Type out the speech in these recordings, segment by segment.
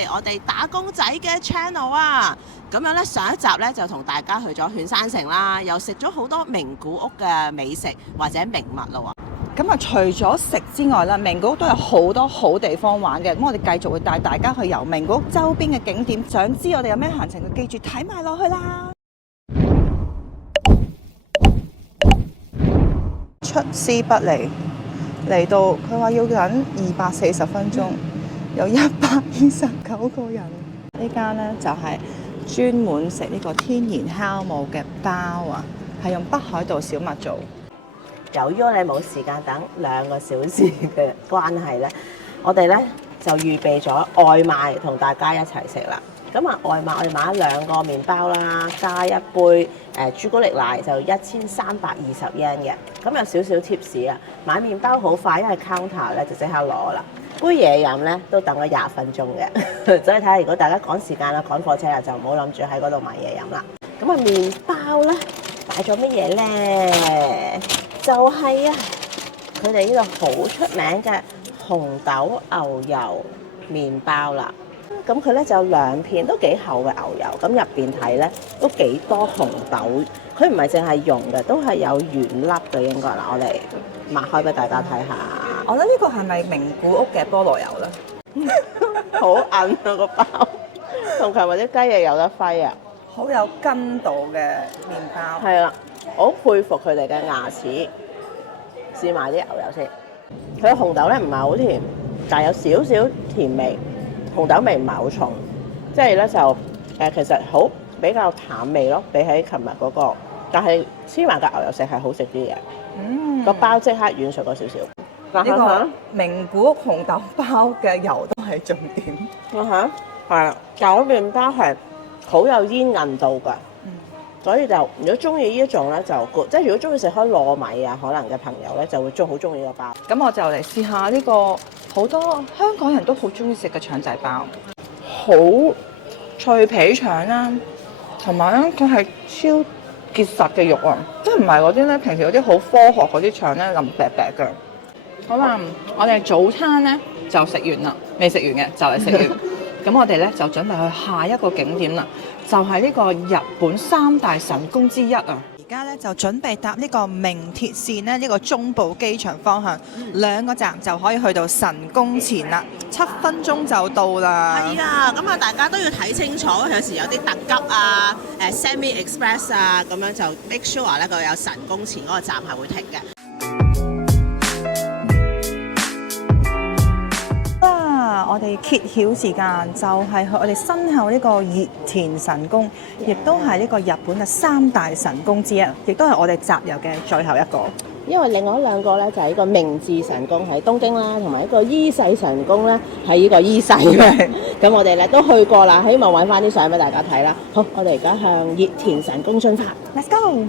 嚟我哋打工仔嘅 channel 啊！咁樣咧，上一集咧就同大家去咗犬山城啦，又食咗好多名古屋嘅美食或者名物咯喎。咁啊，除咗食之外啦，名古屋都有好多好地方玩嘅。咁我哋繼續會帶大家去遊名古屋周邊嘅景點。想知我哋有咩行程，就記住睇埋落去啦。出師不利，嚟到佢話要等240分鐘，有129個人。呢間呢就係專門食呢個天然酵母嘅包啊，係用北海道小麥做。由於我哋冇時間等2個小時嘅關係咧，我哋咧就預備咗外賣同大家一齊食啦。咁啊，外賣我哋買咗2個麵包啦，加一杯朱古力奶，就1320 yen 嘅。咁有少少 tips 啊，買麵包好快，因為 counter 咧就即刻攞啦。杯嘢飲咧都等咗20分鐘嘅，所以睇下如果大家趕時間啦、趕火車啦，就唔好諗住喺嗰度買嘢飲啦。咁啊，麵包咧擺咗乜嘢咧？就係啊，佢哋呢度好出名嘅紅豆牛油麵包啦。咁佢咧就有2片都幾厚嘅牛油，咁入邊睇咧都幾多紅豆。佢唔係淨係溶嘅，都係有原粒嘅應該嗱。我哋擘開俾大家睇下。我覺得呢個係咪名古屋嘅菠蘿油咧？好韌啊個包，同琴日啲雞翼有得揮啊！好有筋道嘅麵包。係啦，我好佩服佢哋嘅牙齒。試埋啲牛油先，佢嘅紅豆咧唔係好甜，但係有少少甜味，紅豆味唔係好重，即係咧就其實好比較淡味咯，比起琴日嗰個。但係黐埋個牛油食係好食啲嘅，個包即刻軟熟咗少少。呢個名古屋紅豆包嘅油都係重點。係啦，但係嗰麵包係好有煙韌度㗎。所以就如果中意呢一種咧就即係如果中意食開糯米啊可能嘅朋友咧就會好中意呢個包。咁我就嚟試下呢個好多香港人都好中意食嘅腸仔包，好脆皮腸啦，同埋咧佢係超結實嘅肉啊，即係唔係嗰啲咧平時嗰啲好科學嗰啲腸咧腍白白嘅。好啦，我哋早餐咧就食完啦，未食完嘅就嚟食完。咁我哋咧就準備去下一個景點啦，就係呢個日本3大神宮之一啊！而家咧就準備搭呢個名鐵線咧，呢個中部機場方向2個站就可以去到神宮前啦，7分鐘就到啦。係啊，咁啊大家都要睇清楚，有時有啲特急啊、Semi Express 啊，咁樣就 make sure 咧佢有神宮前嗰個站係會停嘅。我哋揭曉時間就係去我哋身後呢個熱田神宮，亦都係呢個日本嘅3大神宮之一，亦都係我哋集郵嘅最後一個。因為另外2個咧就係呢個明治神宮喺東京啦，同埋一個伊勢神宮咧喺呢個伊勢嘅。咁我哋咧都去過啦，希望揾翻啲相俾大家睇啦。好，我哋而家向熱田神宮進發。Let's go！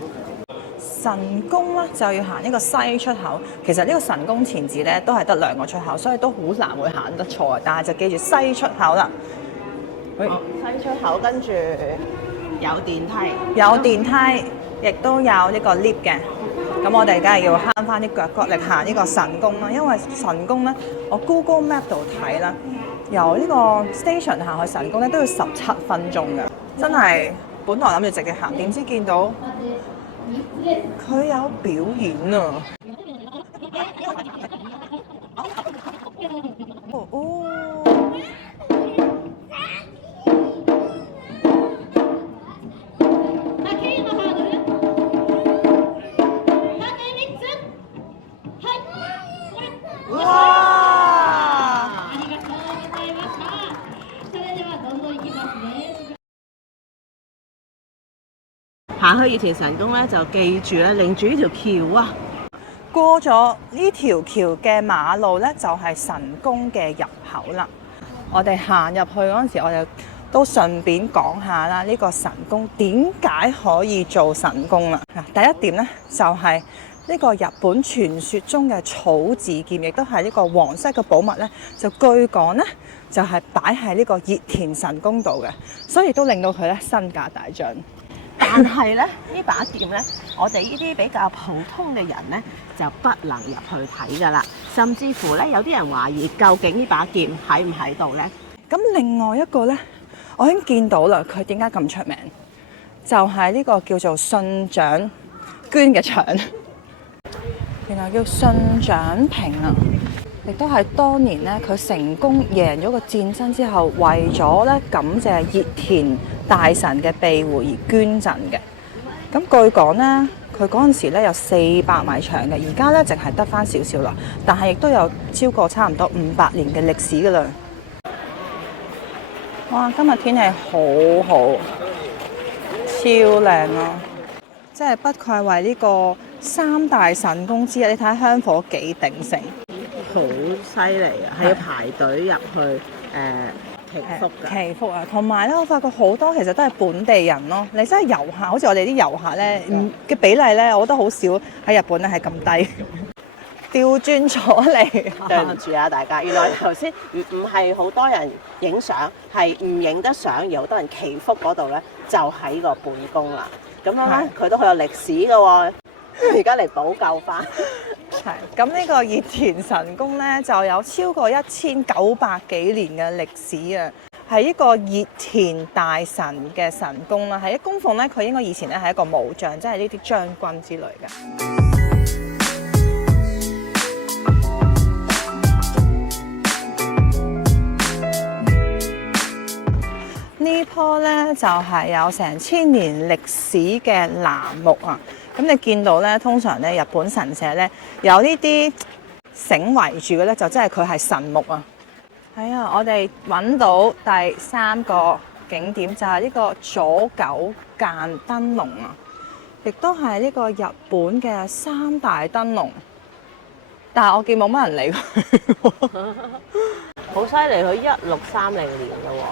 神宮咧就要行呢個西出口，其實呢個神宮前字咧都係得2個出口，所以都好難會行得錯，但係就記住西出口啦。西出口跟住有電梯，有電梯，亦都有呢個 lift 嘅。咁我哋梗係要慳翻啲腳骨力行呢個神宮啦，因為神宮咧，我 Google Map 度睇啦，由呢個 station 行去神宮咧都要17分鐘嘅，真係本來諗住直接行，點知見到佢有表演啊！行去熱田神宮咧，就記住咧，拎住呢條橋啊！過咗呢條橋嘅馬路咧，就係神宮嘅入口啦。我哋行入去嗰陣時，我哋都順便講下啦，呢個神宮點解可以做神宮啦？第一點咧，就係呢個日本傳說中嘅草字劍，亦都係呢個皇室嘅寶物咧。就據講咧，就係擺喺呢個熱田神宮度嘅，所以都令到佢咧身價大漲。但係咧，呢把劍咧，我哋呢啲比較普通嘅人咧，就不能入去睇㗎啦。甚至乎咧，有啲人懷疑究竟呢把劍喺唔喺度咧？咁另外一個呢，我已經見到啦，佢點解咁出名？就係呢個叫做信長捐嘅腸，原來叫信長平啊，亦都係當年咧佢成功贏咗個戰爭之後，為咗咧感謝熱田大臣嘅庇護而捐贈嘅。咁據講咧，佢嗰陣時咧有400米長嘅，而家咧淨係得返少少啦，但係亦都有超過差唔多500年嘅歷史㗎啦。哇！今日天氣好好。超靚啊！即係不愧為呢個3大神宮之一。你睇下香火幾鼎盛，好犀利啊！係要排隊入去祈福㗎。祈福啊！同埋咧，我發覺好多其實都係本地人咯。你真係遊客，好似我哋啲遊客咧嘅比例咧，我覺得好少喺日本咧係咁低。調轉咗嚟，對唔住啊大家，原來頭先唔係好多人影相，係唔影得相，而好多人祈福嗰度咧，就喺個本宮啦。咁樣咧，佢都好有歷史嘅喎，而家嚟補救翻。係咁呢個熱田神宮咧，就有超過1900幾年嘅歷史啊，係一個熱田大神嘅神宮啦。係一供奉咧，佢應該以前咧係一個武將，即係呢啲將軍之類嘅。呢棵咧就係有成1000年歷史嘅楠木啊！咁你見到咧，通常咧日本神社咧有呢啲繩圍住嘅咧，就真係佢係神木啊！係啊，我哋揾到第3個景點就係呢個佐久間燈籠啊，亦都係呢個日本嘅3大燈籠。但係我見冇乜人理佢，好犀利！佢1630年嘅喎。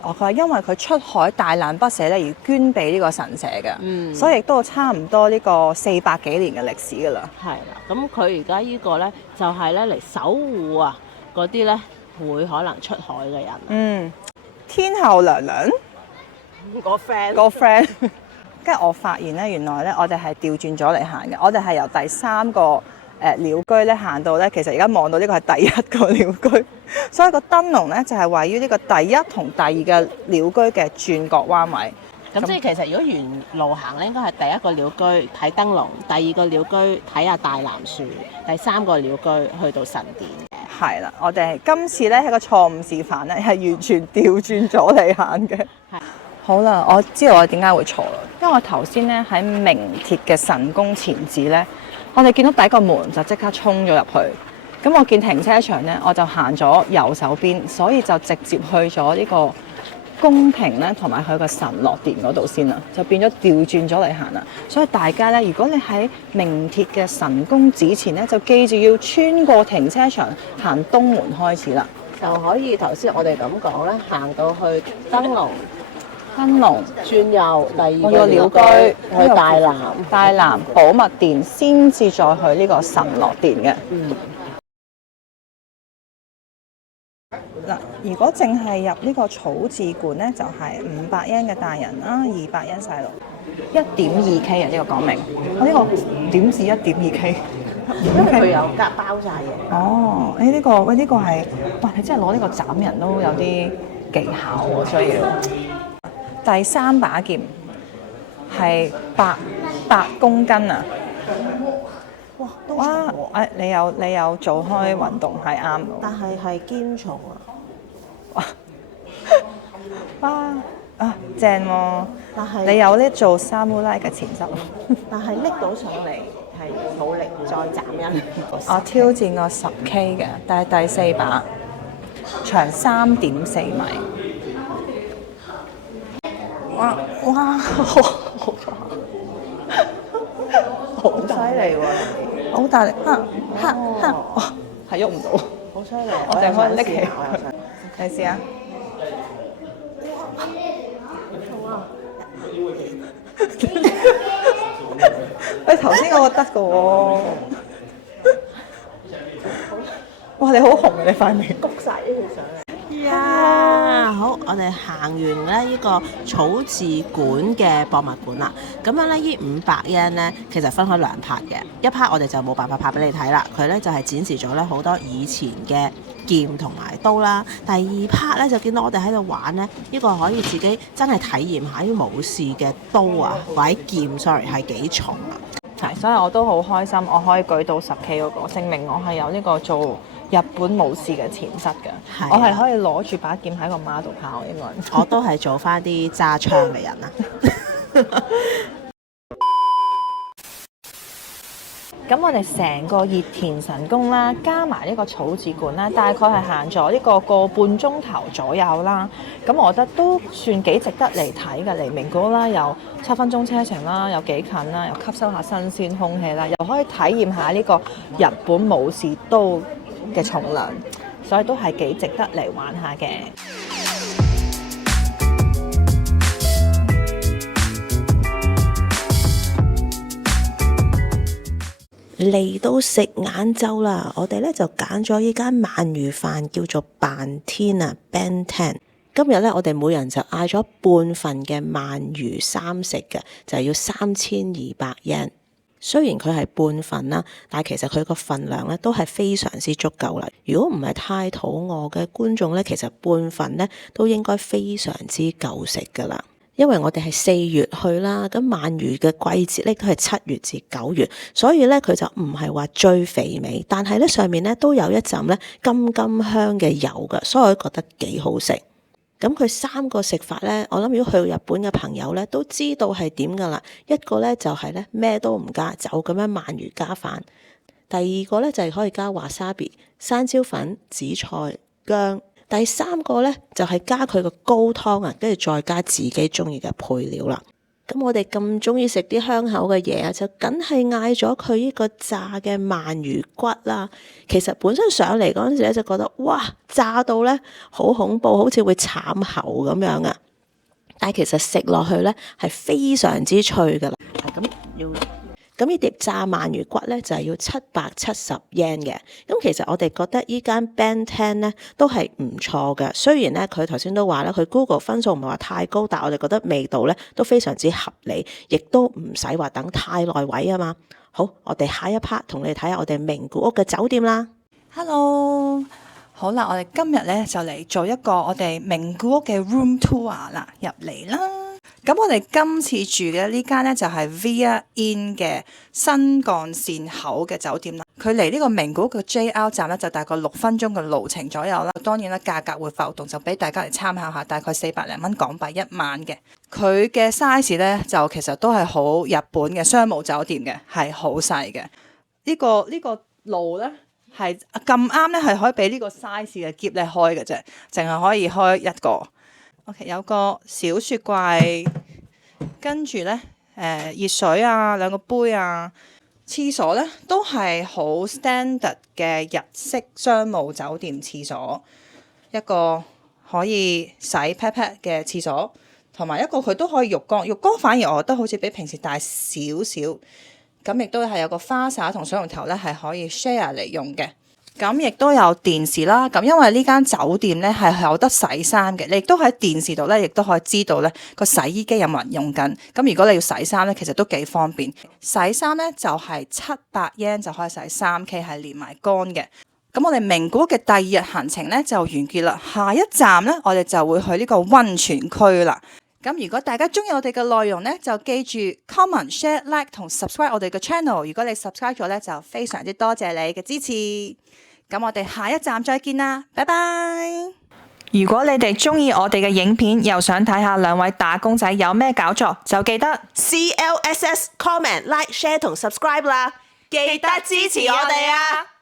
哦，佢係因為佢出海大難不死咧，而捐俾呢個神社嘅，所以亦都差唔多呢個400幾年嘅歷史噶啦。係啦，咁佢而家呢個咧就係咧嚟守護啊嗰啲咧會可能出海嘅人。天后娘娘個 friend 個 friend， 跟住我發現咧，原來咧我哋係調轉咗嚟行嘅，我哋係由第3個鳥居咧行到咧，其實而家望到呢個係第1個鳥居，所以個燈籠咧就係位於呢個第1同第2嘅鳥居嘅轉角彎位。咁即係其實如果沿路行咧，應該係第1個鳥居睇燈籠，第2個鳥居睇下大楠樹，第3個鳥居去到神殿嘅。係啦，我哋今次咧係個錯誤示範咧，係完全調轉咗嚟行嘅。係。好啦，我知道我點解會錯啦，因為我頭先咧喺明鐵嘅神宮前寺咧。我哋見到第一個門就即刻衝咗入去，咁我見停車場咧，我就行咗右手邊，所以就直接去咗呢個宮廷咧，同埋去個神樂殿嗰度先啦，就變咗調轉咗嚟行啦。所以大家咧，如果你喺明鐵嘅神宮寺前咧，就記住要穿過停車場行東門開始啦，就可以頭先我哋咁講咧，行到去燈籠。轉右第2個鳥居去大楠寶物殿，先至再去呢個神樂殿嘅。嗱，如果淨係入呢個草字館咧，就係500yen嘅大人啦，200yen細路，1.2K 啊！呢個講明，我呢個點止 1.2K？因為佢有包晒嘢。哦，呢個喂，呢個係，哇！你真係攞呢個斬人都有啲技巧喎，所以。第3把劍係8公斤啊！哇！你有做開運動係啱，但係堅重啊！哇啊正喎！但係你有呢做沙烏拉嘅潛質，但係拎到上嚟係冇力再斬人。我挑戰過10K 嘅，但係第4把長3.4米。哇！好犀利喎！好大力，哇！係喐唔到，好犀利！我淨可以拎起，你試下。喂，頭先嗰個得嘅喎。哇！你好紅啊！你塊面谷晒啲血上嚟。呀！好，我哋行完咧呢個草字館嘅博物館啦。咁樣咧，呢500 yen 咧，其實分開2 part 嘅。一 part 我哋就冇辦法拍俾你睇啦。佢咧就係展示咗咧好多以前嘅劍同埋刀啦。第二 part 咧就見到我哋喺度玩咧，呢個可以自己真係體驗下啲武士嘅刀啊或者劍，sorry 係幾重啊。係，所以我都好開心，我可以舉到10K 嗰個，證明我係有呢個做日本武士嘅潛質㗎。我係可以攞住把劍喺個馬度跑，應該。我都係做翻啲揸槍嘅人啊。咁我哋成個熱田神宮啦，加埋呢個草字館啦，大概係行咗呢個半鐘頭左右啦。咁我覺得都算幾值得嚟睇嘅。嚟名古屋啦，有7分鐘車程啦，有幾近啦，又吸收下新鮮空氣啦，又可以體驗下呢個日本武士刀嘅重量，所以都係幾值得嚟玩下嘅。嚟到食晏晝啦，我哋咧就揀咗依間鰻魚飯叫做扮天啊 Benten。今日咧我哋每人就嗌咗半份嘅鰻魚三食嘅，就係要3200 yen。雖然佢係半份啦，但係其實佢個份量咧都係非常之足夠啦。如果唔係太肚餓嘅觀眾咧，其實半份咧都應該非常之夠食噶啦。因為我哋係4月去啦，咁鰻魚嘅季節咧都係7月至9月，所以咧佢就唔係話最肥美，但係咧上面咧都有一陣咧甘甘香嘅油㗎，所以我覺得幾好食。咁佢3個食法咧，我諗如果去日本嘅朋友咧都知道係點噶啦。一個咧就係咧咩都唔加，就咁樣鰻魚加飯。第二個咧就係可以加 wasabi、山椒粉、紫菜、薑。第3個咧就係加佢個高湯啊，跟住再加自己中意嘅配料啦。咁我哋咁中意食啲香口嘅嘢啊，就梗係嗌咗佢呢個炸嘅鰻魚骨啦。其實本身上嚟嗰陣時咧就覺得哇，炸到咧好恐怖，好似會慘喉咁樣啊。但係其實食落去咧係非常之脆噶啦。咁呢碟炸鰻魚骨咧就係要770 yen 嘅。咁其實我哋覺得依間 Benten 咧都係唔錯嘅。雖然咧佢頭先都話咧佢 Google 分數唔係話太高，但係我哋覺得味道咧都非常之合理，亦都唔使話等太耐位啊嘛。好，我哋下一 part 同你睇下我哋名古屋嘅酒店啦。Hello， 好啦，我哋今日咧就嚟做一個我哋名古屋嘅 room tour 啦，入嚟啦。咁我哋今次住嘅呢間呢，就係 Via Inn 嘅新幹線口嘅酒店啦。佢離呢個名古屋嘅 JR 站呢，就大概6分鐘嘅路程左右啦。當然啦，價格會浮動，就俾大家嚟參考下，大概400零蚊港幣一晚嘅。佢嘅 size 呢，就其實都係好日本嘅商務酒店嘅，係好細嘅。呢個路呢，係咁啱呢，係可以俾呢個 size 嘅篋咧開嘅啫，淨係可以開一個。OK， 有個小雪櫃，跟住咧熱水啊，2個杯啊，廁所咧都係好 standard 嘅日式商務酒店廁所，一個可以洗 pat pat 嘅廁所，同埋一個佢都可以浴缸，浴缸反而我覺得好似比平時大少少，咁亦都係有個花灑同水龍頭咧係可以 share 嚟用嘅。咁亦都有電視啦，咁因為呢間酒店咧係有得洗衫嘅，你亦都喺電視度咧，亦都可以知道咧個洗衣機有冇人用緊。咁如果你要洗衫咧，其實都幾方便。洗衫咧就係700 yen 就可以洗3K，係連埋乾嘅。咁我哋名古屋嘅第2日行程咧就完結啦，下一站咧我哋就會去呢個溫泉區啦。咁如果大家中意我哋嘅內容咧，就記住 comment、share、like 同 subscribe 我哋嘅 channel。如果你 subscribe 咗咧，就非常之多謝你嘅支持。咁我哋下一站再見啦，拜拜！如果你哋中意我哋嘅影片，又想睇下2位打工仔有咩搞作，就記得 CLSS comment like share 同 subscribe 啦，記得支持我哋啊！